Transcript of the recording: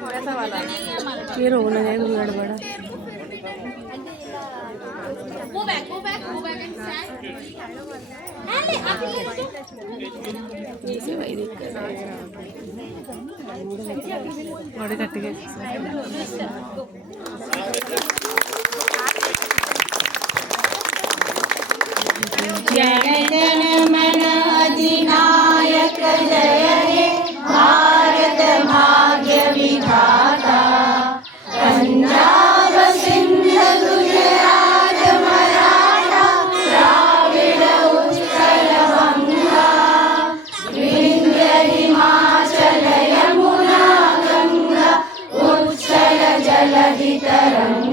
ये रोना है गड़बड़ा Go back and stand. ऐसे वही दिक्कत है बड़े कट गए जन जन मन अधिनायक जय हे भारत भाग्य विधाता पंजाब सिंध गुजरात मराठा द्राविड़ उत्कल बंगा विंध्य हिमाचल यमुना गंगा उच्चल जलधि तरंगा